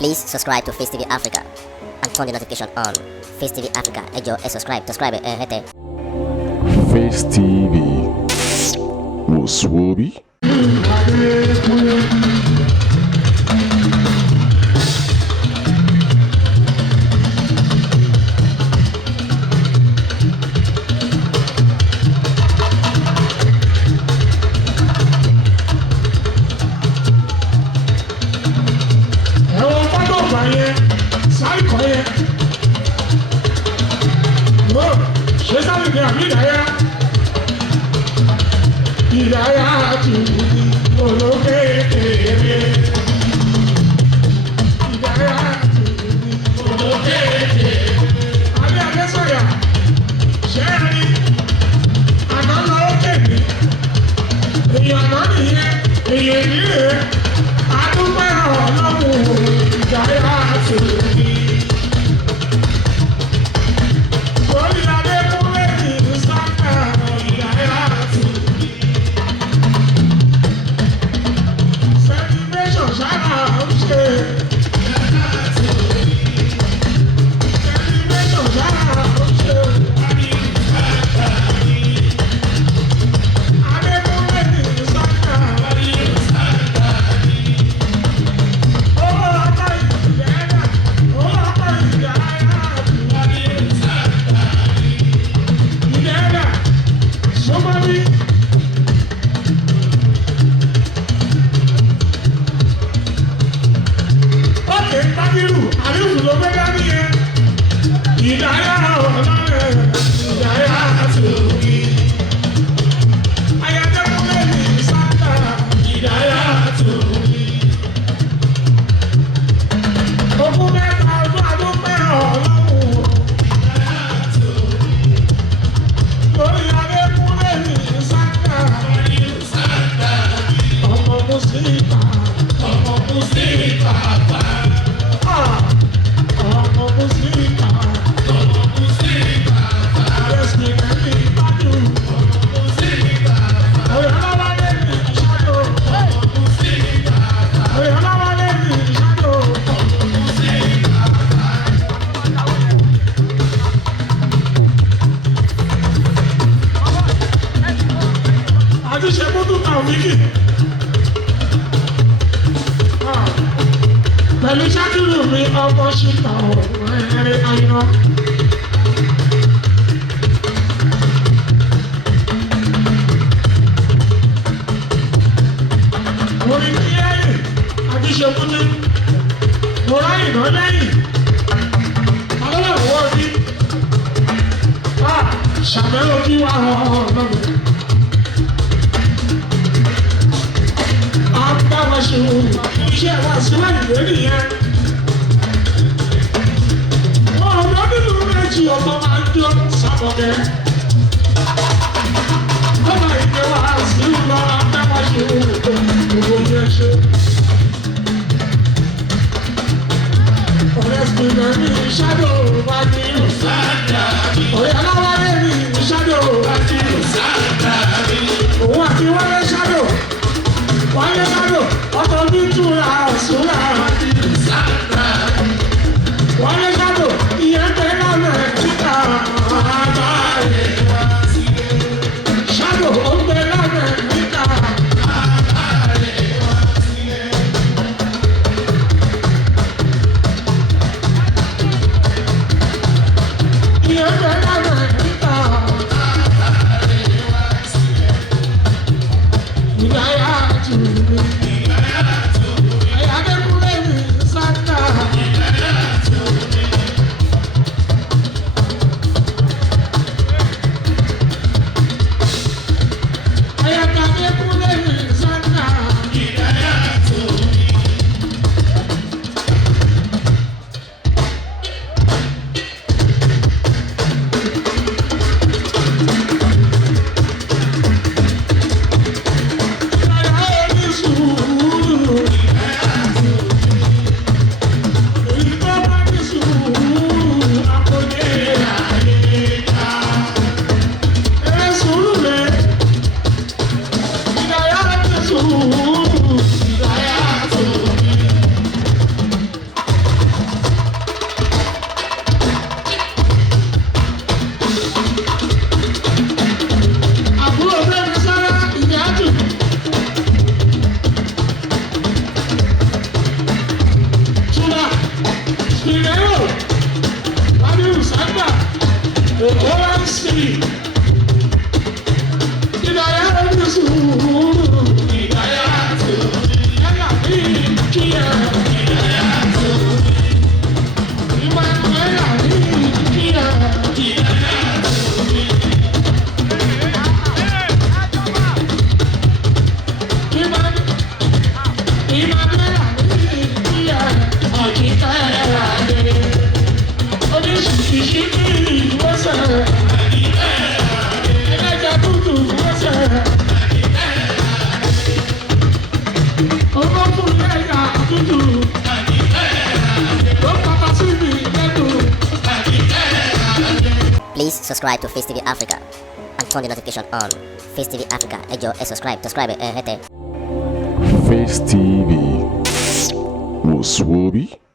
Please subscribe to Face TV Africa and turn the notification on. Face TV Africa, ẹ jọ̀ọ́ subscribe, hete. Face TV was Swoby. Pẹ̀lú ṣáàkìlù mi ọmọ ṣìkà ọ̀rẹ́ àyàn. Orin tí ẹ̀yìn àti ṣekúnlé, mo ráyìn náà lẹ́yìn. Alọ́lọ́wọ́ bí ṣàbẹ̀wò kí wà ọ̀nà mi. Àbáwá ṣe òun. Iṣẹ́ wa síwájú lórí yẹn. Ọ̀dọ́ nínú méjì ọmọ máa ń jó sábọ̀dẹ́. Ọmọ ìgbé wa sí lọ abẹ́wájú gbogbo yẹn ṣe. Ọ̀rẹ́ sì lọ ní ìṣàdó wá ní ìṣàdá. Ọ̀rẹ́ aláwálé ní ìṣàdó wá ní ìṣàdá. Òun àti wálé ṣàdó. Wálé ṣàdó. Ọ̀tọ̀ ní túra ọ̀ṣunra àti ìṣàdá. Wálé ṣàdó. Ìyẹn tẹ́ lọ́nà kíkà àbáyé wá sílé. Ṣàdó ó gbé lọ́nà kíkà àbáyé wá sílé. ìrẹ́rò wálé ìságbà èkó wá ń sìn ìdáyà ẹni sùúrù ìdáyà tó ẹ̀yà bí kíyà ìdáyà tó ìmọ̀ ẹ̀yà bí kíyà ìdáyà tó. Please subscribe to Face TV Africa and turn the notification on. Face TV Africa, ẹ jọ̀ọ́ ẹ subscribe hete. Face TV was Swoby.